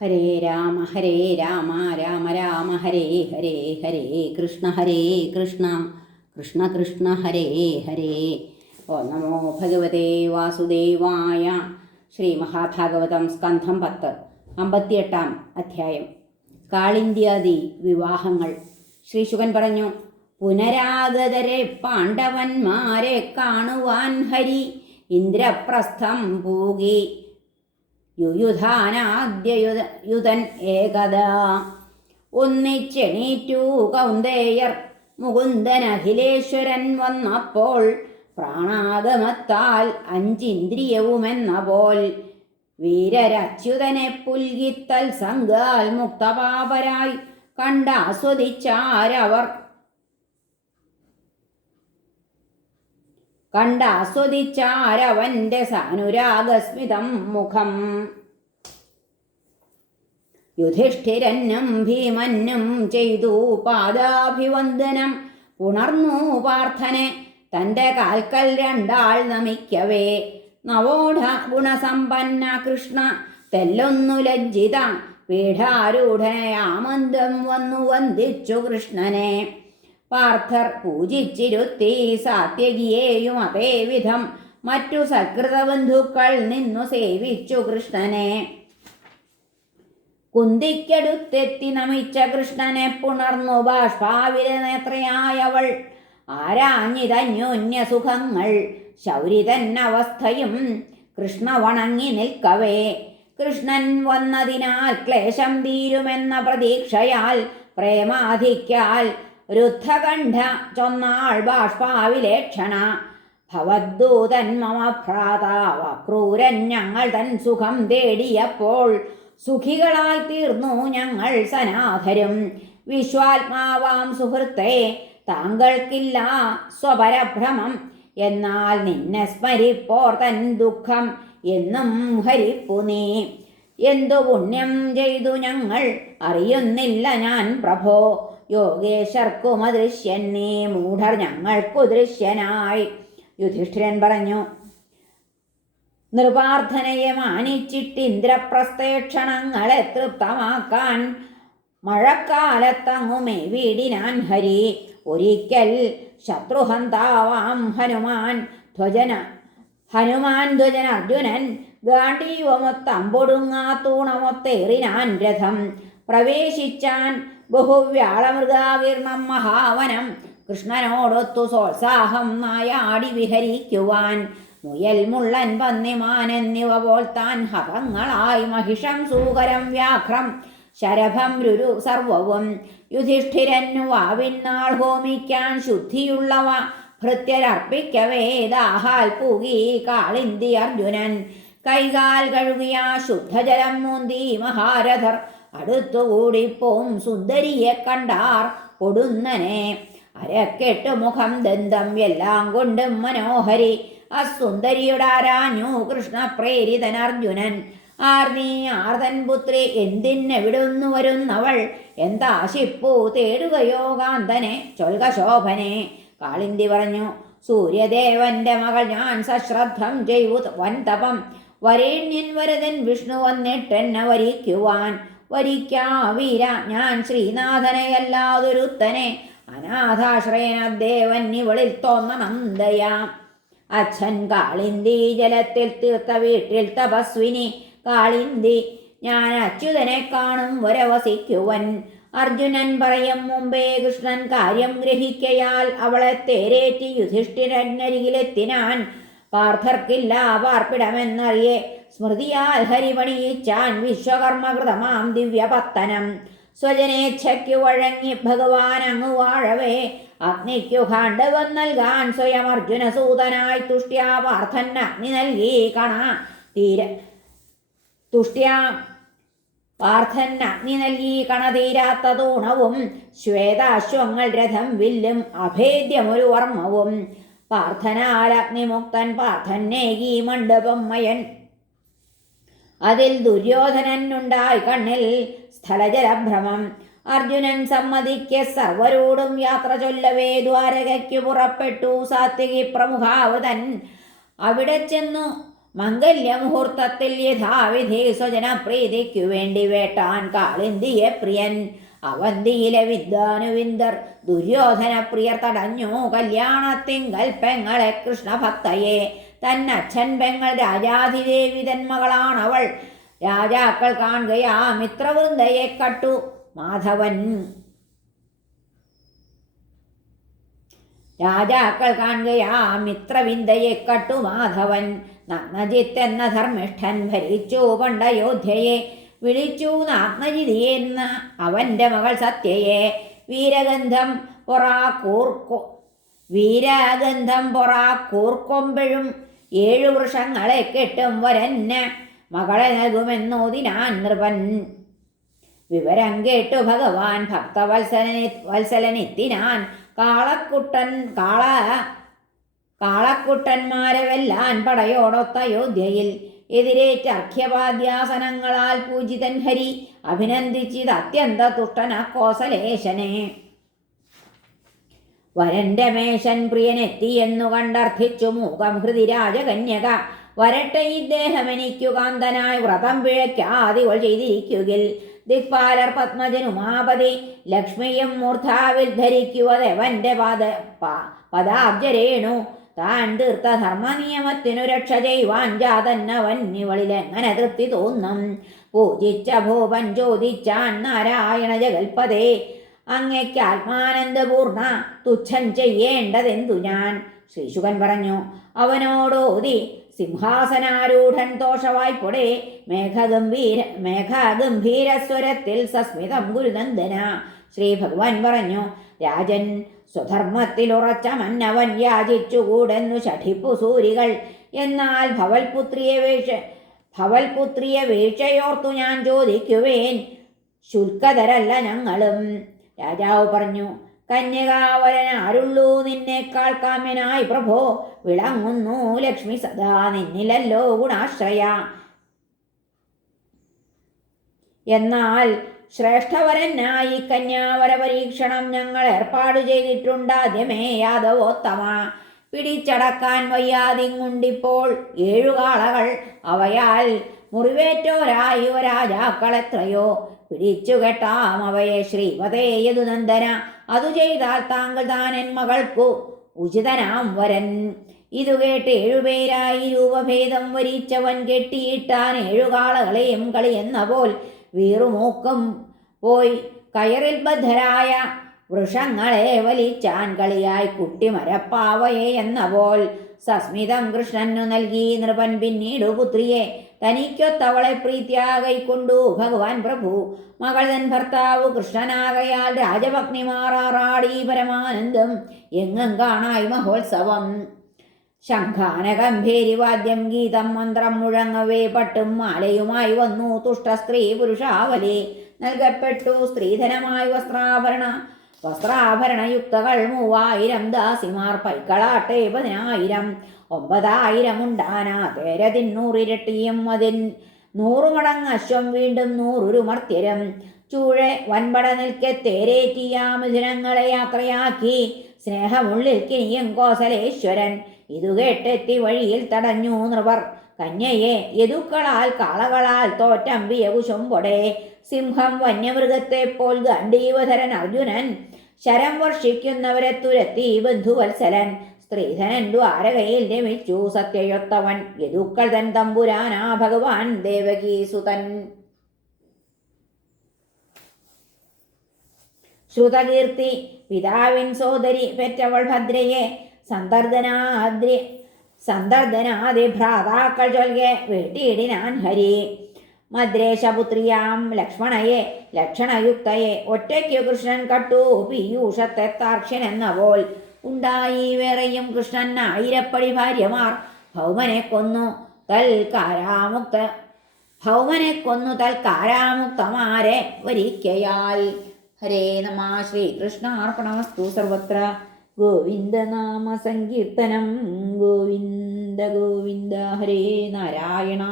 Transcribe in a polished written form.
ഹരേ രാമ രാമ രാമ ഹരേ ഹരേ ഹരേ കൃഷ്ണ കൃഷ്ണ കൃഷ്ണ ഹരേ ഹരേ. ഓ നമോ ഭഗവതേ വാസുദേവായ. ശ്രീ മഹാഭാഗവതം സ്കന്ധം 10 58 അധ്യായം. കാളിന്ത്യാദി വിവാഹങ്ങൾ. ശ്രീശുകൻ പറഞ്ഞു, പുനരാഗതരെ പാണ്ഡവന്മാരെ കാണുവാൻ ഹരി ഇന്ദ്രപ്രസ്ഥം പൂകി യുയുധാനാദ്യയുതൻ ഏകദാ. ഒന്നിച്ചെണീറ്റു കൗന്ദേയർ മുകുന്ദൻ അഖിലേശ്വരൻ വന്നപ്പോൾ പ്രാണാഗമത്താൽ അഞ്ചിന്ദ്രിയവുമെന്ന പോൽ വീരരച്യുതനെ പുൽകിത്തൽ സംഗാൽ മുക്തപാപരായി കണ്ടാസ്വദിച്ചാരവന്റെ സാനുരാഗസ്മിതം മുഖം. യുധിഷ്ഠിരനും ഭീമനും ചെയ്തു പാദാഭിവന്ദനം. പുണർന്നു പാർത്ഥനെ തൻ്റെ കാൽക്കൽ രണ്ടാൾ നമിക്കവേ. നവോഢ ഗുണസമ്പന്ന കൃഷ്ണ തെല്ലൊന്നു ലജ്ജിത പീഠാരൂഢനയാമന്ദം വന്നു വന്ദിച്ചു കൃഷ്ണനെ. പാർത്ഥർ പൂജിച്ചിരുത്തി സാത്യകിയെയും അതേവിധം മറ്റു സൽകൃതബന്ധുക്കൾ നിന്നു സേവിച്ചു കൃഷ്ണനെ. കുന്തിക്കടുത്തെത്തി നമിച്ച കൃഷ്ണനെ പുണർന്നു ബാഷ്പാവില നേത്രയായവൾ ആരാഞ്ഞിതന്യോന്യ സുഖങ്ങൾ ശൗരിതന്നവസ്ഥയും കൃഷ്ണ വണങ്ങി നിൽക്കവേ. കൃഷ്ണൻ വന്നതിനാൽ ക്ലേശം തീരുമെന്ന പ്രതീക്ഷയാൽ പ്രേമാധിക്യാൽ രുദ്ധകണ്ഠ ചൊന്നാൾ ബാഷ്പാവിലേക്ഷണ. ഭവദ്ദൂതൻ മമ ഭ്രാതാവ ക്രൂരൻ ഞങ്ങൾ തൻ സുഖം തേടിയപ്പോൾ സുഖികളായി തീർന്നു ഞങ്ങൾ സനാഥരും. വിശ്വാത്മാവാം സുഹൃത്തെ താങ്കൾക്കില്ല സ്വപരഭ്രമം. എന്നാൽ നിന്നെ സ്മരിപ്പോർ തൻ ദുഃഖം എന്നും ഹരിപ്പു നീ. എന്തു പുണ്യം ചെയ്തു ഞങ്ങൾ അറിയുന്നില്ല ഞാൻ പ്രഭോ. യോഗേശർക്കും അദൃശ്യൻ നീ മൂഢർ ഞങ്ങൾക്കു ദൃശ്യനായി. യുധിഷ്ഠിരൻ പറഞ്ഞു, നൃപാർത്ഥനയെ മാനിച്ചിട്ട് ഇന്ദ്രപ്രസ്ഥേക്ഷണങ്ങളെ തൃപ്തമാക്കാൻ മഴക്കാലത്തങ്ങുമേ വീടിനാൻ ഹരി. ഒരിക്കൽ ശത്രുഹന്താവാം ഹനുമാൻ ധ്വജൻ അർജുനൻ ഗാണ്ഡീവമൊത്തമ്പൊടുങ്ങാ തൂണമൊത്തേറിനാൻ രഥം. പ്രവേശിച്ചാൻ ബഹുവ്യാളമൃഗാകീർണം മഹാവനം. കൃഷ്ണനോടൊത്തു സോത്സാഹം നായാടി വിഹരിക്കുവാൻ. മുയൽ മുള്ളൻ പന്നിമാൻ എന്നിവ പോൽ താൻ ഹതങ്ങളായി മഹിഷം സൂകരം വ്യാഘ്രം ശരഭം രുരു സർവവും. യുധിഷ്ഠിരനു വാവിന്നാൾ ഹോമിക്കാൻ ശുദ്ധിയുള്ളവ ഭൃത്യരർപ്പിക്കവേ ദാഹാൽ പൂകി കാളിന്തി അർജുനൻ. കൈകാൽ കഴുകിയ ശുദ്ധജലം മൂന്തി മഹാരഥർ അടുത്തുകൂടിപ്പോം സുന്ദരിയെ കണ്ടാർ കൊടുന്നനെ. അരക്കെട്ടു മുഖം ദന്തം എല്ലാം കൊണ്ടും മനോഹരി. അസുന്ദരിയുടാരാഞ്ഞു കൃഷ്ണ പ്രേരിതൻ അർജുനൻ. ആർനീ ആർതൻ പുത്രി എന്തിനെവിടുന്നു വരുന്നവൾ എന്താശിപ്പൂ തേടുകയോ കാന്തനെ ചൊൽക ശോഭനെ. കാളിന്തി പറഞ്ഞു, സൂര്യദേവന്റെ മകൾ ഞാൻ സശ്രദ്ധം ചെയ്തു വൻതപം. വരേണ്യൻ വരദൻ വിഷ്ണു വന്നിട്ടെന്നെ വരിക്കുവാൻ. വരിക്കാവീര ഞാൻ ശ്രീനാഥനെയല്ലാതൊരുത്തനെ അനാഥാശ്രയന ദേവൻ ഇവളിൽ തോന്നണന്തയാം. അച്ഛൻ കാളിന്തി ജലത്തിൽ തീർത്ത വീട്ടിൽ തപസ്വിനി കാളിന്തി ഞാൻ അച്യുതനെ കാണും വരവസിക്കുവൻ. അർജുനൻ പറയും മുമ്പേ കൃഷ്ണൻ കാര്യം ഗ്രഹിക്കയാൽ അവളെ തേരേറ്റി യുധിഷ്ഠിരനരികിലെത്തിനാൻ. പാർത്ഥർക്കില്ല പാർപ്പിടമെന്നറിയെ സ്മൃതിയാൽ ഹരിപണിയിച്ചാൻ വിശ്വകർമ്മകൃതമാം ദിവ്യപത്തനം. സ്വജനേച്ഛയ്ക്കു വഴങ്ങി ഭഗവാൻ അങ്ങു വാഴവേ അഗ്നിക്കു ഖാണ്ഡവം നൽകാൻ സ്വയം അർജുനസൂതനായി തുഷ്ട്യാ പാർത്ഥൻ അഗ്നി നൽകി കണതീരാത്ത തൂണവും ശ്വേതാശ്വങ്ങൾ രഥം വില്ലും അഭേദ്യമൊരു വർമ്മവും. പാർത്ഥനാൽ അഗ്നിമുക്തൻ പാർത്ഥന്നേകി മണ്ഡപം മയൻ. അതിൽ ദുര്യോധനനുണ്ടായി കണ്ണിൽ സ്ഥലജലഭ്രമം. അർജുനൻ സമ്മതിക്കെ സർവരോടും യാത്ര ചൊല്ലവേ ദ്വാരകയ്ക്കു പുറപ്പെട്ടു സാത്വികി പ്രമുഖാവൃതൻ. അവിടെ ചെന്നു മംഗല്യമുഹൂർത്തത്തിൽ യഥാവിധി സ്വജനപ്രീതിക്കു വേണ്ടി വേട്ടാൻ കാളിന്തിയെ പ്രിയൻ. അവന്തിയിലെ വിദ്വാനുവിന്ദർ ദുര്യോധന പ്രിയർ തടഞ്ഞു കല്യാണത്തിങ്കൽ പെങ്ങളെ കൃഷ്ണഭക്തയെ. തന്നച്ഛൻ പെങ്ങൾ രാജാധിദേവി തന്മകളാണവൾ. രാജാക്കൾ കാണുകയാ മിത്രവൃന്ദയെ കട്ടു മാധവൻ. രാജാക്കൾ കാണുകയാ മിത്രവിന്ദയെ കട്ടു മാധവൻ. നഗ്നജിത്ത് എന്ന ധർമ്മിഷ്ഠൻ ഭരിച്ചു പണ്ടയോധ്യയെ. വിളിച്ചു നാഗ്നജിതിയെന്ന അവന്റെ മകൾ സത്യയെ. വീരഗന്ധം പൊറാക്കൂർക്കൊമ്പഴും 7 വൃഷങ്ങളെ കെട്ടും വരന് മകളെ നൽകുമെന്നോതിനാൻ നൃപൻ. വിവരം കേട്ടു ഭഗവാൻ ഭക്തവത്സലനെത്തിനാൻ. കാളക്കുട്ടന്മാരെ വെല്ലാൻ പടയോടൊത്ത അയോധ്യയിൽ. എതിരേറ്റ് അർഘ്യപാദ്യാസനങ്ങളാൽ പൂജിതൻ ഹരി. അഭിനന്ദിച്ചിത് അത്യന്ത തുഷ്ടന കോസലേശനെ. വരന്റെ മേശൻ പ്രിയനെത്തിയെന്നു കണ്ടർത്ഥിച്ചു മൂകം ഹൃതി രാജകന്യക. വരട്ടെ ഇദ്ദേഹമെനിക്കു കാന്തനായി വ്രതം പിഴയ്ക്കാതികൾ ചെയ്തിരിക്കുകിൽ. ദിക്പാലർ പത്മജനുമാപതി ലക്ഷ്മിയും മൂർധാവിൽ ധരിക്കുവതെവന്റെ പദാബ്ജരേണു. താൻ തീർത്ത ധർമ്മനിയമത്തിനു രക്ഷ ചെയ്യുവാൻ ജാതന്നവൻ ഇവളിലെങ്ങനെ തൃപ്തി തോന്നും. പൂജിച്ച ഭൂപൻ ചോദിച്ചാൻ നാരായണ ജഗൽപതേ. അങ്ങയ്ക്ക് ആത്മാനന്ദപൂർണ തുച്ഛം ചെയ്യേണ്ടതെന്തു ഞാൻ. ശ്രീശുകൻ പറഞ്ഞു അവനോടോതി സിംഹാസനാരൂഢൻ തോഷവായ്പൊടെ മേഘഗംഭീരസ്വരത്തിൽ സസ്മിതം ഗുരുനന്ദന. ശ്രീ ഭഗവാൻ പറഞ്ഞു രാജൻ സ്വധർമ്മത്തിലുറച്ച മന്നവൻ യാചിച്ചുകൂടെന്നു ശഠിപ്പു സൂരികൾ. എന്നാൽ ഭവൽപുത്രിയെ വീഴ്ചയോർത്തു ഞാൻ ചോദിക്കുവേൻ. ശുൽക്കതരല്ല ഞങ്ങളും. രാജാവ് പറഞ്ഞു കന്യകാവരനാരുള്ളൂ നിന്നേക്കാൾ കാമ്യനായി പ്രഭോ. വിളങ്ങുന്നു ലക്ഷ്മി സദാ നിന്നിലല്ലോ ഗുണാശ്രയ. എന്നാൽ ശ്രേഷ്ഠവരനായി കന്യാവര പരീക്ഷണം ഞങ്ങൾ ഏർപ്പാട് ചെയ്തിട്ടുണ്ടാദ്യമേ യാദവോത്തമ. പിടിച്ചടക്കാൻ വയ്യാതിങ്ങുണ്ടിപ്പോൾ 7 കാളകൾ. അവയാൽ മുറിവേറ്റോരായി രാജാക്കൾ എത്രയോ. പിടിച്ചുകെട്ടാം അവയെ ശ്രീമതേ യദുനന്ദന. അതു ചെയ്താൽ താങ്കൾ താനെൻ മകൾക്കു ഉചിതനാം വരൻ. ഇതു കേട്ട് 7 പേരായി രൂപഭേദം വരിച്ചവൻ കെട്ടിയിട്ടാൻ 7 കാളകളെയും കളിയെന്ന പോൽ. വീറുമൂക്കും പോയി കയറിൽ ബദ്ധരായ വൃഷങ്ങളെ വലിച്ചാൻ കളിയായി കുട്ടി മരപ്പാവയെ എന്ന പോൽ. സസ്മിതം കൃഷ്ണനു നൽകി നൃപൻ പിന്നീടു പുത്രിയെ. തനിക്കൊത്തവളെ പ്രീത്യാകൈക്കൊണ്ടു ഭഗവാൻ പ്രഭു. മകൾ തൻ ഭർത്താവ് കൃഷ്ണനാകയാൽ രാജപത്നിമാറാറാടി പരമാനന്ദം. എങ്ങും കാണായി മഹോത്സവം. ശംഖാനഗംഭീരിവാദ്യം ഗീതം മന്ത്രം മുഴങ്ങവേ പട്ടും മാലയുമായി വന്നു തുഷ്ട സ്ത്രീ പുരുഷാവലി. നൽകപ്പെട്ടു സ്ത്രീധനമായി വസ്ത്രാഭരണയുക്തകൾ 3000. ദാസിമാർ പൈക്കളാട്ടെ 10,000. 9,000 ഉണ്ടാന തേരതിന്നൂറ് ഇരട്ടിയും അതിൻ 100 മടങ്ങ് അശ്വം വീണ്ടും 100 മർത്യരും. ചൂഴെ വൻപട നിൽക്കെ തേരേറ്റിയ മിഥുനങ്ങളെ യാത്രയാക്കി സ്നേഹമുള്ളിൽ കിനിയും കോസലേശ്വരൻ. ഇതു കേട്ടെത്തി വഴിയിൽ തടഞ്ഞു നൃപർ കന്യയെ. യദുക്കളാൽ കാളകളാൽ തോറ്റമ്പിയ കുശുമ്പൊടെ. സിംഹം വന്യമൃഗത്തെ പോൽ ഗണ്ഡീവധരൻ അർജുനൻ. ശരം വർഷിക്കുന്നവരെ തുരത്തി ബന്ധുവത്സലൻ. സ്ത്രീധനൻ ദ്വാരകയിൽ രമിച്ചു സത്യയൊത്തവൻ. യദുക്കൾ തൻ തമ്പുരാനാ ഭഗവാൻ ദേവകീസുതൻ. ശ്രുതകീർത്തി പിതാവിൻ സോദരി പെറ്റവൾ ഭദ്രയെ. സന്ദർദനാദി ഭ്രാതാക്കൾ ചൊൽകെ വീട്ടിയിടിനാൻ ഹരി. മദ്രേശപുത്രിയാം ലക്ഷ്മണയെ ലക്ഷണയുക്തയെ ഒറ്റയ്ക്കു കൃഷ്ണൻ കട്ടു പീയൂഷത്തെ താർക്ഷ്യൻ എന്ന പോൽ. ഉണ്ടായി വേറെയും കൃഷ്ണൻ 1000 ഭാര്യമാർ. ഭൗമനെ കൊന്നു തൽക്കാരാമുക്തമാരെ വരിക്കയാൽ. ഹരേ നമ. ശ്രീകൃഷ്ണാർപ്പണമസ്തു. സർവത്ര ഗോവിന്ദനാമ സങ്കീർത്തനം. ഗോവിന്ദ ഗോവിന്ദ. ഹരേ നാരായണ.